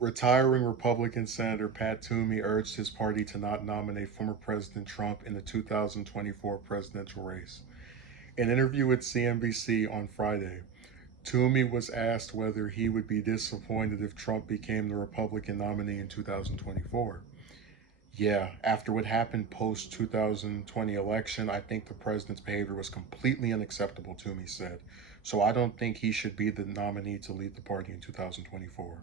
Retiring Republican Senator Pat Toomey urged his party to not nominate former President Trump in the 2024 presidential race. In an interview with CNBC on Friday, Toomey was asked whether he would be disappointed if Trump became the Republican nominee in 2024. Yeah, after what happened post 2020 election, I think the president's behavior was completely unacceptable, Toomey said. So I don't think he should be the nominee to lead the party in 2024.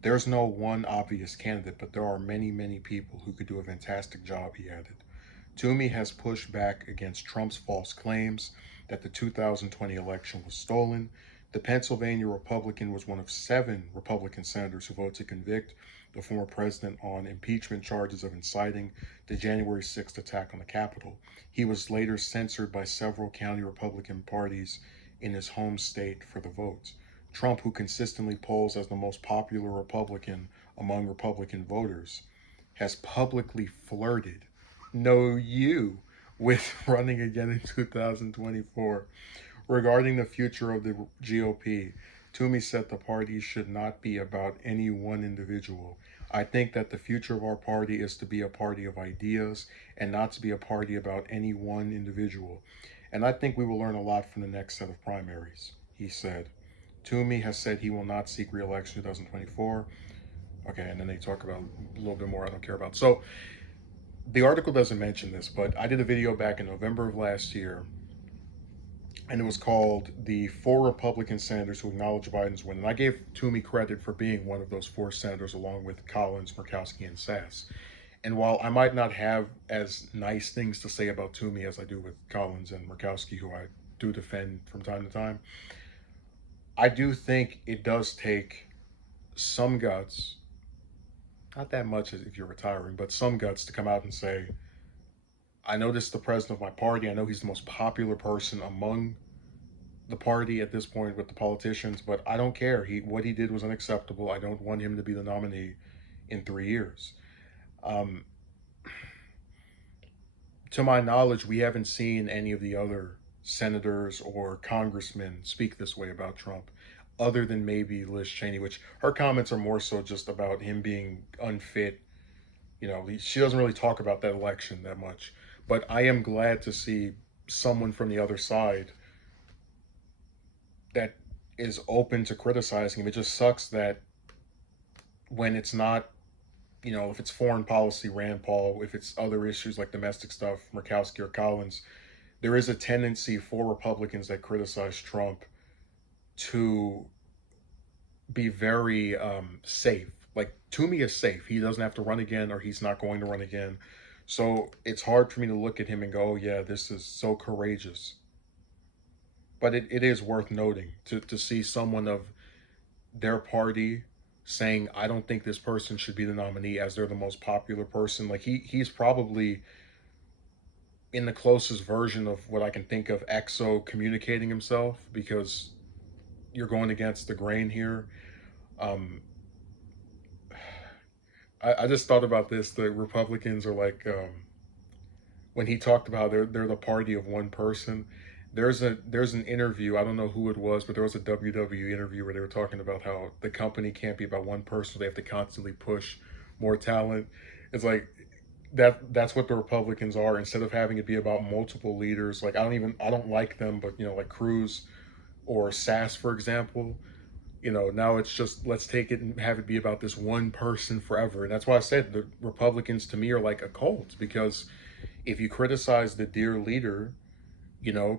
There's no one obvious candidate, but there are many, many people who could do a fantastic job, he added. Toomey has pushed back against Trump's false claims that the 2020 election was stolen. The Pennsylvania Republican was one of 7 Republican senators who voted to convict the former president on impeachment charges of inciting the January 6th attack on the Capitol. He was later censored by several county Republican parties in his home state for the votes. Trump, who consistently polls as the most popular Republican among Republican voters, has publicly flirted, with running again in 2024. Regarding the future of the GOP, Toomey said the party should not be about any one individual. I think that the future of our party is to be a party of ideas and not to be a party about any one individual. And I think we will learn a lot from the next set of primaries, he said. Toomey has said he will not seek re-election in 2024. Okay, and then they talk about a little bit more I don't care about. So the article doesn't mention this, but I did a video back in November of last year, and it was called The 4 Republican Senators Who Acknowledge Biden's Win. And I gave Toomey credit for being one of those 4 senators along with Collins, Murkowski, and Sass. And while I might not have as nice things to say about Toomey as I do with Collins and Murkowski, who I do defend from time to time, I do think it does take some guts, not that much if you're retiring, but some guts to come out and say, I know this is the president of my party. I know he's the most popular person among the party at this point with the politicians, but I don't care. What he did was unacceptable. I don't want him to be the nominee in 3 years. To my knowledge, we haven't seen any of the other senators or congressmen speak this way about Trump, other than maybe Liz Cheney, which her comments are more so just about him being unfit. She doesn't really talk about that election that much. But I am glad to see someone from the other side that is open to criticizing him. It just sucks that when it's not, if it's foreign policy, Rand Paul, if it's other issues like domestic stuff, Murkowski or Collins, there is a tendency for Republicans that criticize Trump to be very safe. Like, Toomey is safe. He doesn't have to run again, or he's not going to run again. So it's hard for me to look at him and go, oh, yeah, this is so courageous. But it is worth noting to see someone of their party saying, I don't think this person should be the nominee, as they're the most popular person. Like, he's probably in the closest version of what I can think of exo communicating himself, because you're going against the grain here. I just thought about this. The Republicans are like, when he talked about they're the party of one person. There's an interview, I don't know who it was, but there was a WWE interview where they were talking about how the company can't be about one person. They have to constantly push more talent. It's like that's what the Republicans are. Instead of having it be about multiple leaders, like I don't like them, but like Cruz or Sass, for example. Now it's just, let's take it and have it be about this one person forever. And that's why I said the Republicans to me are like a cult, because if you criticize the dear leader,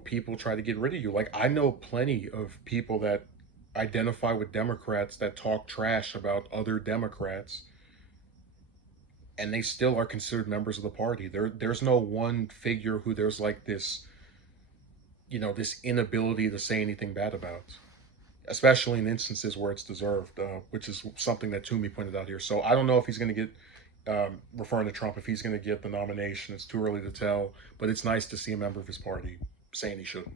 people try to get rid of you. Like, I know plenty of people that identify with Democrats that talk trash about other Democrats, and they still are considered members of the party. There's no one figure who there's like this, this inability to say anything bad about, especially in instances where it's deserved, which is something that Toomey pointed out here. So I don't know if he's going to get, referring to Trump, if he's going to get the nomination. It's too early to tell, but it's nice to see a member of his party saying he shouldn't.